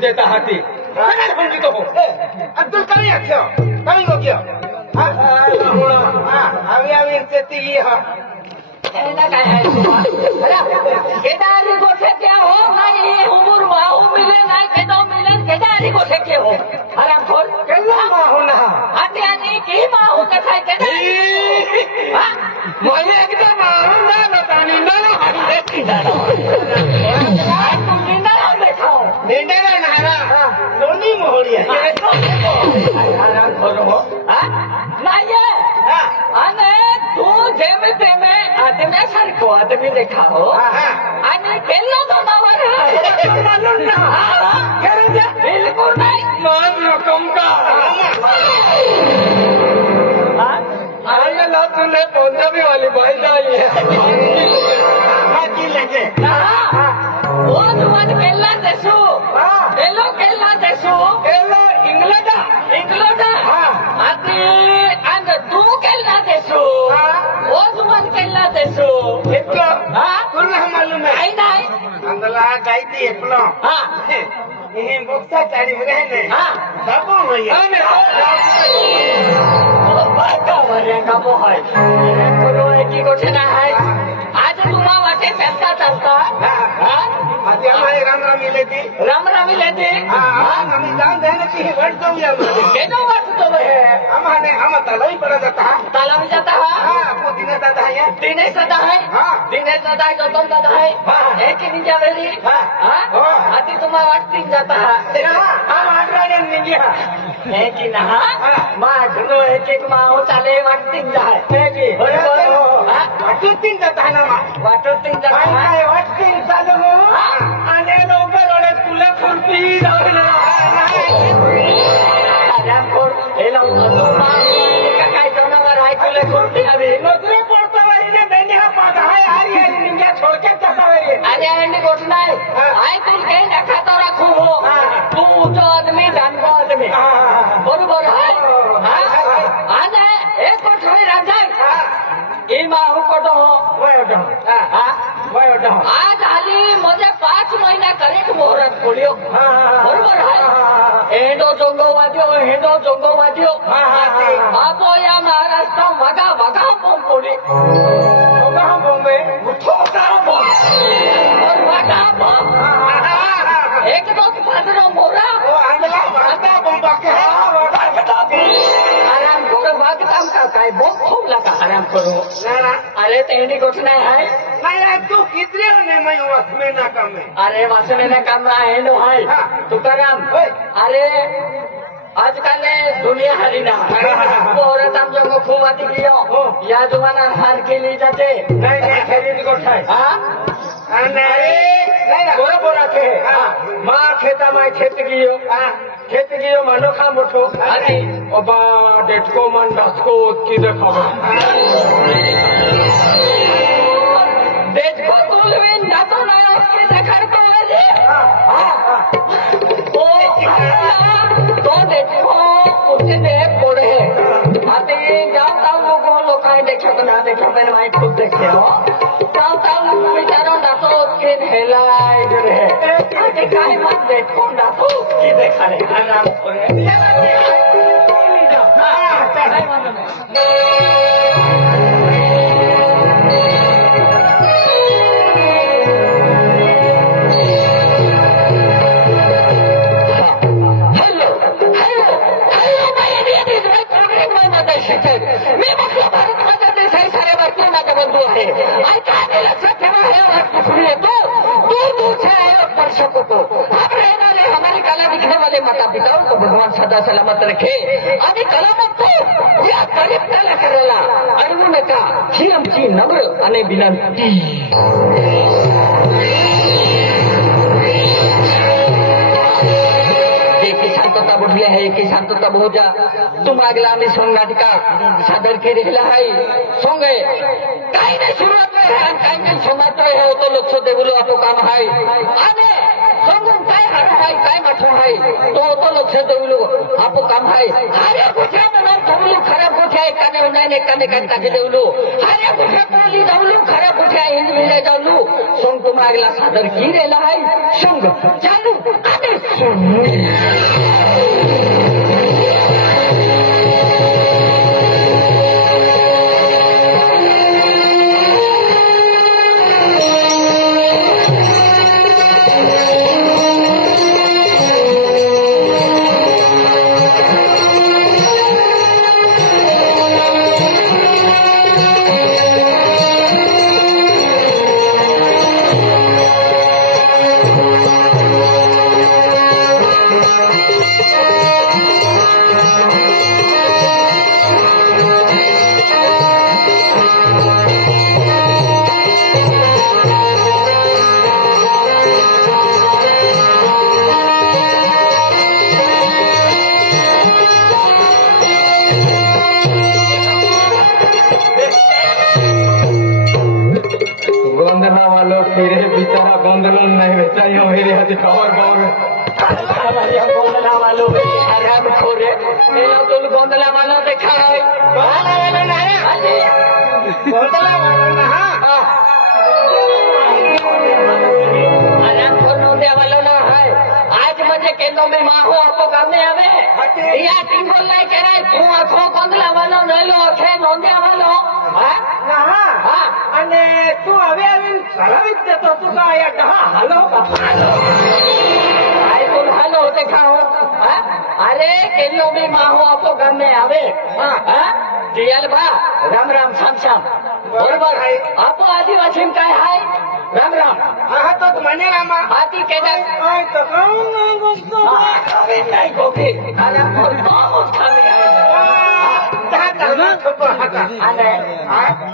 देता हाथी तो हो अब्दुल कमी आख्यो कमी हो गयो अभी चेती हो केदारी को क्या हो ना ये उम्र माहू मिले ना केदो मिले केदारी को क्या हो अरे खोल केला माहू ना आते आने की माहू कथा केदारी मुझे एकदम माहू ना बतानी ना हमारी केदारी तुम निंदा ना देखो निंदा ना नारा लोनी मोहरी है अरे खोलो ना ये अने तू जेब में आदमी सारखो आदमी देखा हो आणि केलं तो मावर मालूम ना बिलकुल नाही मान रकम का आया तूने पंजाबी वाली भाई जाई है बाकी लगे वो तुमन केला देसू केला देसू इंग्लंड आती आणि तू केला देसू वो तुमन केला देसू तुला मालूम है नाही अंदला गायती एकलो ये बोक्सा चारी रहने सबो होय बाका भरेगा वो है करो की कुछ ना है आज तुम्हा वाटे पैसा चलता आज हमारे राम रामी लेती हम जान देने की वर्ड दो या केनो वर्ड तो है हम तलाई पर जाता ताला में जाता है आपको दिने जाता है दिने सदा है गौतम दादा है एक ही निंजा वेली आती तुम्हा वाटती जाता है हम आटराने निंजा है कि ना मां घनो एक मां हो चाले वाटती जाए है कि बरोबर वाटती जाता है ना वाटती जाता है वाटती चालू आने लोकर ओले तुला खुरपी जाऊन आराम कर हेलो काय जनावर आहे तुला खुरपी हवी नजरे पड़ता वही ने मैंने पता है यार ये निंजा छोड़ के जाता है अरे एंड गोट नाही आय तू के नखा तो रखू हो तू ऊंचो आदमी डांगो आदमी बरोबर है आने एक कोठ में राजा ई माहू कोटो आज आली मुझे 5 महीना करेक्ट मुहूर्त खोलियो बरोबर है हेंडो जोंगो वाद्यो आपो या महाराष्ट्र वगा बॉम्ब पोली वगा बॉम्बे छोटा बॉम्ब और वगा बॉम्ब एक दो पादरो मोरा वो अंगला वगा बॉम्ब के आराम करो वागताम का काय बॉम्ब खूब लगा आराम करो ना अरे तेरी घटना है नहीं तू कितने ने मैं वसमे ना काम है अरे वासने ना काम आहे नो है तुकाराम अरे आजकाल दुनिया हरी ना औरत हम जो खूब आती लियो या जवाना हार के लिए जाते नहीं खरीद को ठाई नहीं बोरा थे माँ खेता में खेत गियो मानो खा मुठो अरे ओबा डेटको मन दसको की देखाबो देखो तुलवीन दातो ना उसके देखर तो ले तो देखो उसने पड़े आते जाता लोगों लोकाई देखो तो ना देखो मैंने भाई खुद देखे हो जाता लोग बेचारों दातो उसके हेलाई जो है आते काहे मत देखो दातो उसकी देखा रे आराम करे मी म्हटलं भारत माझा देश आहे साऱ्या भारतीय माझा बंधू आहे आणि काय लक्षात ठेवा हे वर्ष कुठून येतो दूर दूर से आए और दर्शक को हम रहने वाले हमारी कला दिखने वाले माता पिताओं को भगवान सदा सलामत रखे आणि कला बघतो या गरीब कलाकाराला अडवू नका ही आमची नम्र आणि विनंती शांतता बुडली आहे की शांतता बहुजा तुम्हाला आम्ही संघाटिका सादर केलेला आहे सोंग काही नाही सुरुवात आहे काही नाही समात्र आहे होतो लक्ष देऊलो आपलं काम आहे आणि समजून काय हात आहे काय माठवून आहे तो होतो लक्ष देऊलो आपलं काम आहे अरे कुठे मनावर ठेवलो खराब कुठे एकाने नाही एकाने काय टाकी देऊलो अरे कुठे बोली जाऊलो खराब त्या इंजलीला चालू संग तुम्हाला सादर केलेला आहे संग चालू आणि फिरे बेचारा गोंदलो नहीं बेचा यो मेरे हाथ खबर बहुत गोंदला वालों आराम खोरे तुम गोंदला वालों देखा है गोंदला वाला आराम खोर नोंदे वालों ना है आज मुझे केंद्रों में माँ हो आपको करने आवे या टीम बोल रहा है कह रहा है तू आखो गोंदला वालों न लो आखे नोंदे वालों અને તું હવે આવીને સલાવી જ દેતો તું તો આયા કહા હાલો आए तुम हालो देखाओ अरे केलो में माहो आपको घर में आवे जियल बा राम राम श्याम श्याम बरोबर है आपको आदिवासी में काय है राम राम हाँ तो मने रामा आदि के तो नहीं गोभी अरे बहुत खाने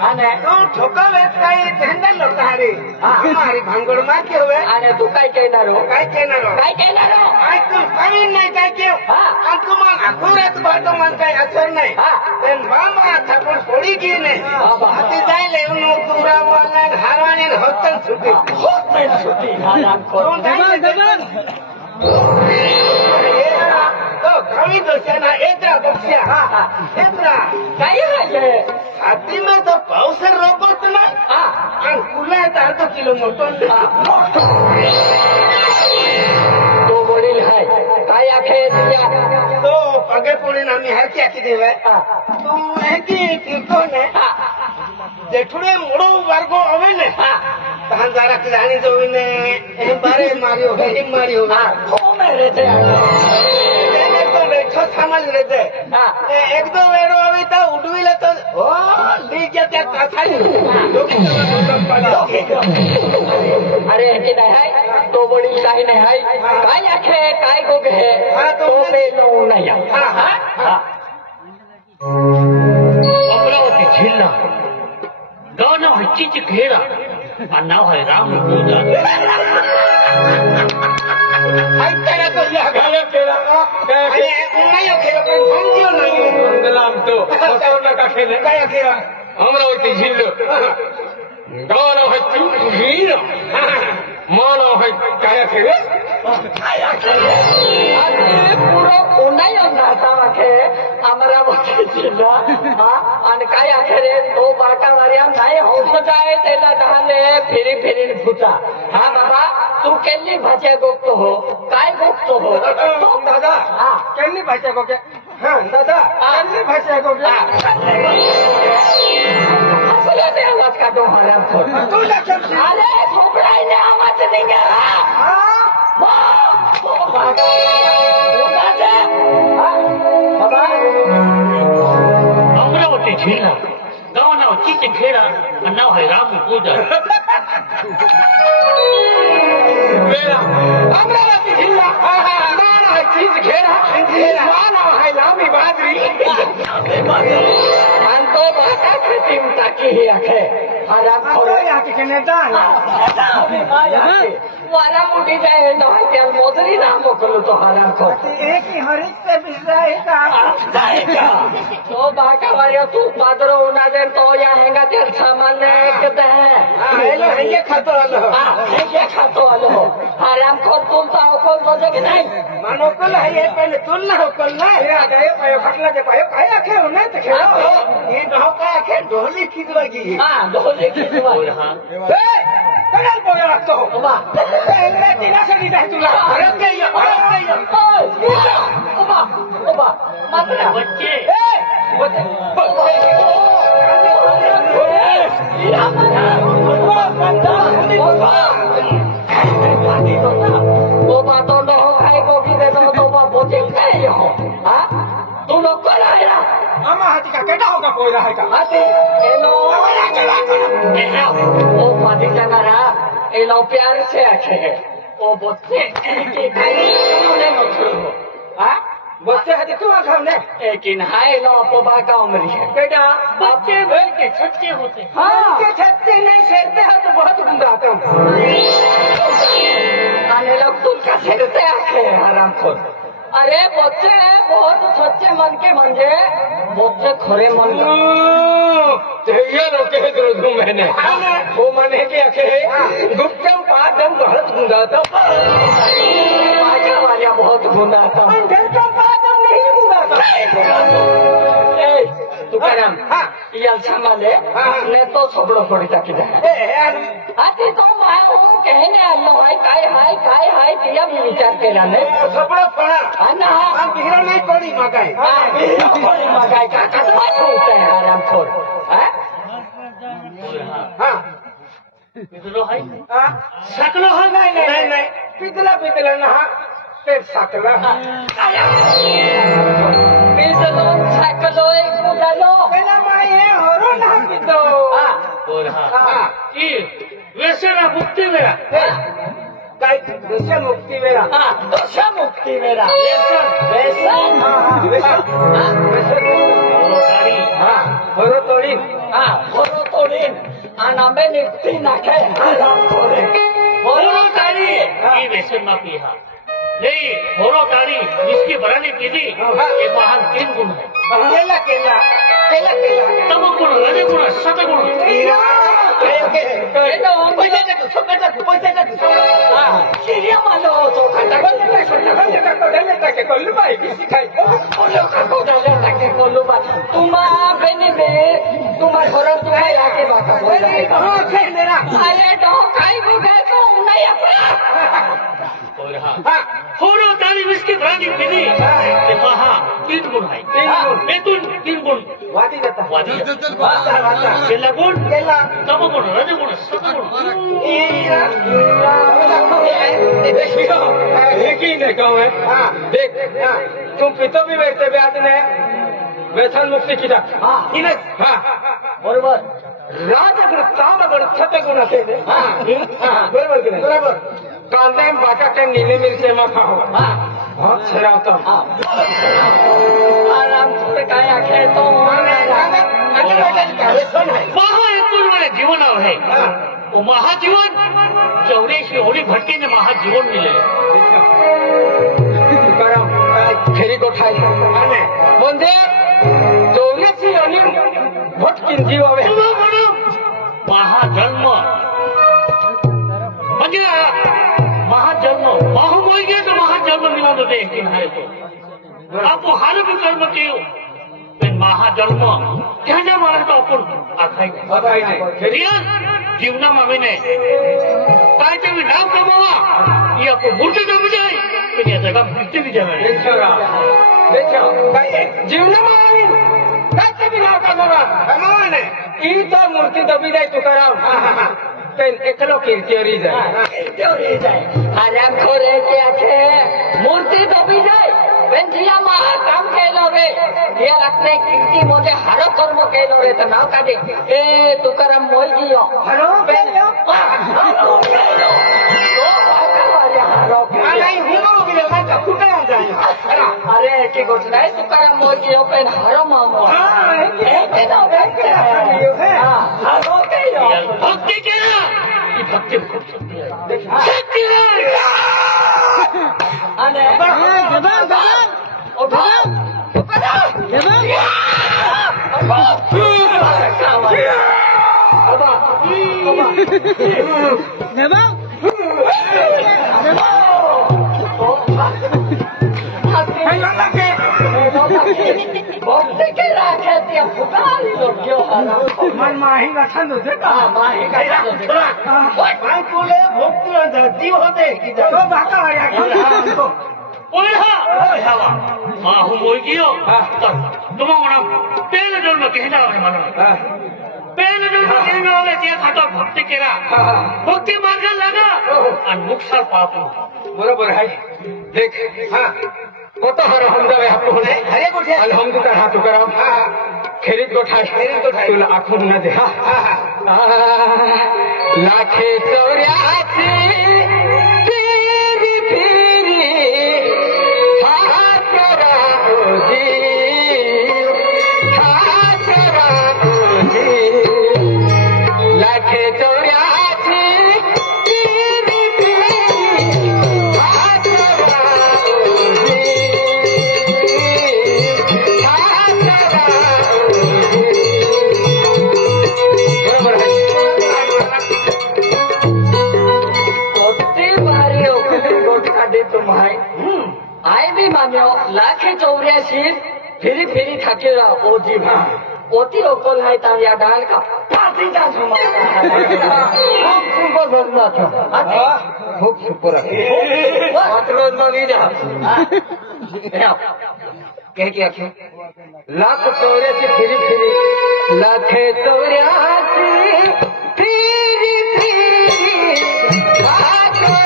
आने ठोकावे काही झेंडा लोटारी हमारी भांगोड़ मार के हुए आने तू काय कहना रो काय कहणार काय तू कमी नाही काय केव तुम्हाला अकुरात बातो मन काही असर नाही पण मामा ठाकूर सोडी की नाही हाती जायला येऊन तुरा वाला हारवाणी होतन सुटी तो कमी दोषाना एत्रा बक्षा एत्रा काय आहे हाती में तो पावसर रोबोत ना आणि कुला अर्ध किलो मोठो तो वडील आहे काय आखे तो पगे पुढे आम्ही हरकी आखी देवे तू एकी कोण जेठुडे मोडो वर्गो आवे ने तहां जरा जाणी जोईने ए बारे मारियो हे मारियो तो मेरे थे तो बैठो समझ लेते एक दो वेरो आवी तो उडविले तो ओ लीके त्या कथाई अरे की नाही आहे तो वडील काही नाही आहे काय आखे काय गोगे है तो पे नो नाही अमरावती जिल्हा गाव नाव आहे चिंचखेडा आणि नाव आहे राम पूजा ऐकताना तो या गाड्या केला आणि नाही केलं पण समजियो नाही मंगलाम तो नका केलं काय केलं अमरावती जिल्हा गाव नाव आहे चिंचखेडा मानव आहे काय खेळ पुरो उन्हाई राहता आखे अमरावती जिल्हा आणि काय आखे रे तो बाटा मारिया नाही होत जाय त्याला दहाले फिरी फिरीन फुटा हा बाबा तू केली भाज्या गोपतो हो काय गोपतो हो दादा केली भाषा गोके हा दादा केली भाषा गोके हसले आवाज काढो हराम अरे झोपडाईने आवाज देंगे अमरावती जिल्हा गाव नाव चिंचखेडा आणि नाव आहे राम पूजा अमरावती जिल्हा नाव आहे चिंचखेडा नाव आहे लांबी बाजरी आणि तो बाटा खतीम टाकी ही आखे हराम वाला मुठी जाए नाही त्या मोजरी ना मोकलो तो हराम खो एक ही हरित से बिजरा तो बाटा वाला तू पादरो उना दे तो या हैंगा तेल सामान ने कहते हैं पहले है खातो आलो है खातो आलो आराम खोल तुलता हो खोल बोझे कि नहीं मानो कल है पहले तुलना हो कल ना मेरा गए पायो खटला के पायो काया खेलो ना तो खेलो ये ढो काया खे ढोली खिदवागी ढोली खिदवागी ए कनल पोया तो बा एंगरे तिना से नीता तुला भारत के ये ओबा मात्र बच्चे ओबा तो न हो खाए को भी दे तो ओबा बोझे नहीं हो हां तुम लोग कर आया आमा हाथी का केटा होगा पोया है का हाथी एनो ओ पादी जनारा एनो प्यार से आखे ओ बच्चे के खाई ने मछलो हां बच्चे है तू आ खाने लेकिन हाय लो पोबा का उम्र है बेटा बच्चे बोल के सच्चे होते हाँ के छत्ते नहीं शेरते हैं तो बहुत गुंडा आते हैं आने लोग तुम का शेरते आखे आराम खोल अरे बच्चे बहुत सच्चे मन के मंजे बच्चे खरे मन ये लोग कह दो तुम मैंने वो मने के आखे गुप्तम पादम बहुत गुंडा था आजा वाला बहुत गुंडा था नहीं गुंडा था तुकाराम ये संभाले ने तो सबड़ो पड़ी ताकि आती तो माओ कहने आलो हाय हाय दिया भी विचार के लाने सबड़ो पड़ा अन्ना हम बिगड़ा नहीं पड़ी मगाई मगाई का कसमा होता है आराम खोर हाँ पितलो है सकलो है नहीं पितला ना फिर सकला पितलो सकलो एक मुदलो पहला माये हरो ना पितो और हाँ ये वैसे ना मुक्ति मेरा दशा मुक्ति मेरा दशा मुक्ति मेरा व्यसन हरो तोड़ी आनामे निपटी नाखे होरो तारी ये वैसे माफी है नहीं होरो तारी इसकी बरानी की थी ये महान 3 गुण है केला तम गुण रज गुण सत गुण चिड़िया मालो तो तुम्हारा बेनी में तुम्हारे घर तुम्हें आके बात अरे तो कहीं भी गए तो नहीं होरो तारी इसकी बरानी की थी ये महान 3 गुण है 3 गुण वादी देता केला गुण तम गुण रज गुण सत गुण देखिए गाँव है देख तुम पितो भी बैठते ब्याज ने व्यसन मुक्ति की बरोबर राजगुण कामगुण छतगुण से बरोबर की नहीं बराबर कांदे में बटाटे नीले मिर्चे में खाओ बहुत छेड़ा होता आराम से काया खेतो महान जीवन है वो महाजीवन चौरेशी होली भट्टी ने महाजीवन मिले फेरी को ठाई मंदे चौरेशी होली भटकिन जीव महाजन्म म्हणजे महाजन्म बहु बोल गए तो महाजन्म मिला तो देखते हैं तो आपको हर भी कर्म कियो महाजन्म क्या मारा तो अपन आखाई जीवना मामीने काय तुम्ही नाव कमवा या को मूर्ती जम जाए तो या जगह मृत्यू भी जाए देखो जीवना मामी काय तुम्ही नाव कमवा ने ई तो मूर्ती दबी जाए तुकाराम एकलो कीर्तियोरी जाए आराम खोरे क्या खे मूर्ति दबी जाए वेंजिया महा काम केलो रे ये लगते कीर्ति मुझे हरो कर्म केलो रे तो नाव का दे ए तुकाराम मोई जियो हरो बेलो नहीं हुमरो भी लगा का कुटा जाए अरे की घोषणा है तुकाराम मोई जियो पे हरो मामो हां ना हरो केलो भक्ति क्या ये भक्ति शक्ति अने मन माहिंगा छंद होते का माय तुले भोगत जीव होते की तो बाका या ओया माहू मोइगियो तुम्हारा पहले जन्म कहना वाला पहले जन्म कहना वाले जे खाता भक्ति केरा भक्ति मार्ग लगा और मुक्सल पापू बरोबर है देख हाँ কত হার হমদাবে আপু হলে আরে কোঠে আলহামদুলিল্লাহ হাত করাম খেরিত কোঠায় তুই আখুন না দে লাখে 84 ফিরি ফিরি হাত করা ওজি লাখে 84 ফিরি ফিরি হাত করা आए भी मान्यो लाखे 84 फिरी फिरी थकेरा ओ जी भाई ओती ओकल है तामिया डाल का पाती जा सुमा खूब सुपर बनना था खूब सुपर मतलब मगी जा कह के आखे लाख 84 फिरी फिरी लाखे 84 फिरी फिरी आकरा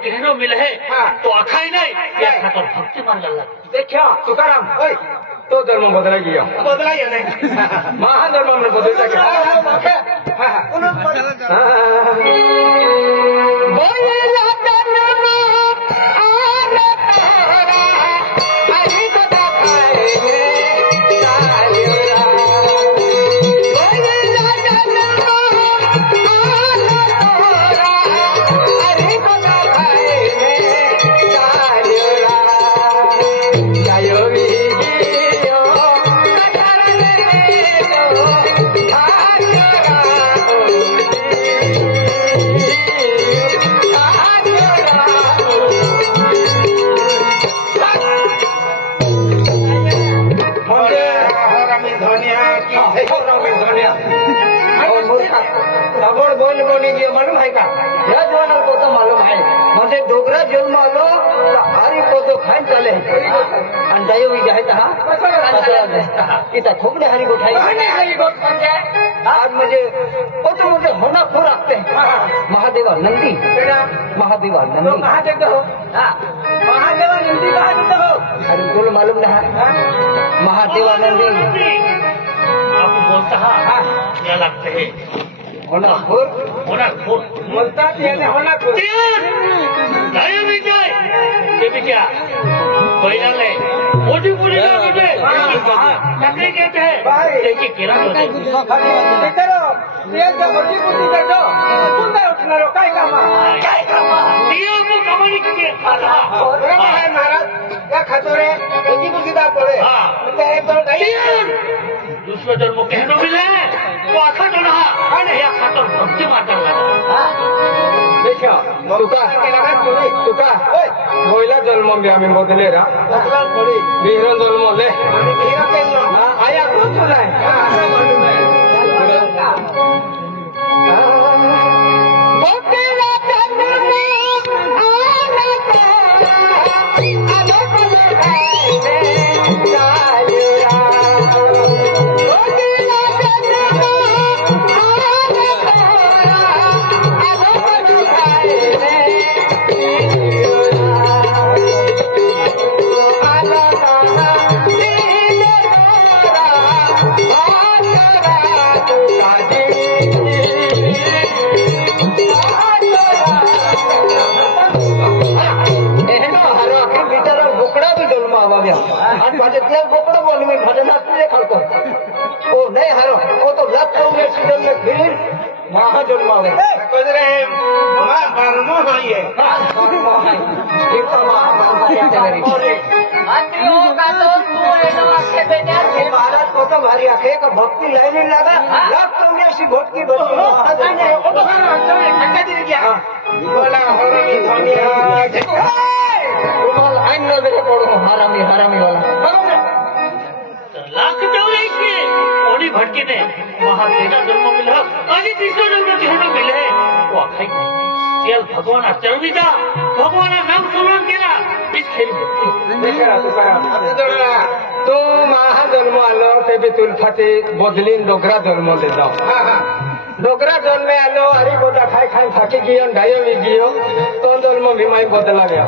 कहनो मिले है तो अखाई नहीं या खातर भक्ति मान लल्ला देखियो तुकाराम ओए तो धर्म बदला गया नहीं महान धर्म हमने बदला गया मालूम है का या जवानल को तो मालूम है मुझे डोगरा जन्म आलो हरी को तो खान चले अंडायो भी गए था इतना खूब ने हरी को खाई आज मुझे वो तो मुझे होना खो रखते हैं महादेवा नंदी महादेवा नंदी महादेवा नंदी कहाँ हो अरे बोलो मालूम ना महादेवा नंदी आपको बोलता क्या लगते है होना बोलता होना नहीं भी जाए ये भी क्या कोई ना ले मोटी पूरी ना मुझे लकड़ी कहते हैं देखिए किरा तो करो ये तो मोटी पूरी कर दो कुंदा उठना रो काय कामा ये को कमानी के खाता है महाराज या खतोरे मोटी पूरी दा पड़े तेरे तो नहीं दूसरे जन्म कहनो मिले तो आखा तो रहा नहीं आखा तो भक्ति माता लगा देखो तुका महिला जन्म भी आम्ही बदले रा बिहरा जन्म ले आया कौन सुना है Oh भजनास्त्री खातो वो नहीं हारो वो तो लग के सीजन में फिर महाजन्म आवे बारमो है ये महाराज को तो भारी आखे का भक्ति लाइन लगा लग तो ऐसी भक्ति बची बोला हरामी धनिया अन्य जगह पड़ो हरामी हरामी वाला लाख 24 में ओडी भटके ने वहां तेरा जन्म मिला अभी तीसरा जन्म किहनो मिले वो आखाई केवल भगवान चरणी जा भगवान नाम सुमरण केला इस खेल तो महाजन्म आलो ते भी तुलफाटी बदलीन डोगरा जन्म ले जाओ डोगरा जन्मे आलो हरी बोदा खाई खाई फाटी गियो ढाई गियो तो जन्म भी माई बदला गया